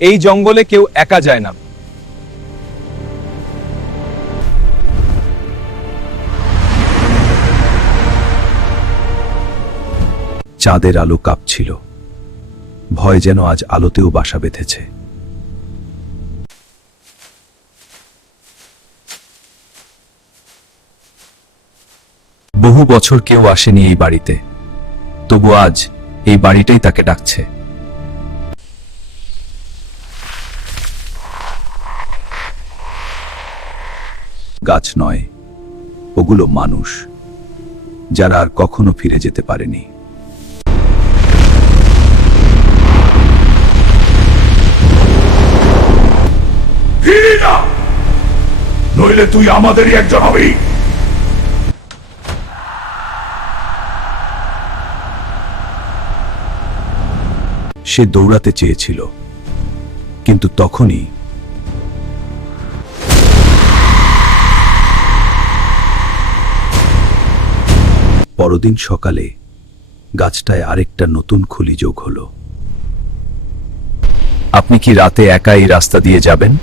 এই জঙ্গলে কেউ একা যায় না। চাঁদের আলো কাঁপছিল। ভয় যেন আজ আলোতেও বাসা বেঁধেছে। বহু বছর কেউ আসেনি এই বাড়িতে। তবু আজ এই বাড়িটাই তাকে ডাকছে। গাছ নয় ওগুলো মানুষ যারা আর কখনো ফিরে যেতে পারেনি। নইলে তুই আমাদেরই একজন হবি। সে দৌড়াতে চেয়েছিল কিন্তু তখনই পরদিন সকালে গাছটায় আরেকটা নতুন খুলি যোগ হলো। আপনি কি রাতে একাই রাস্তা দিয়ে যাবেন?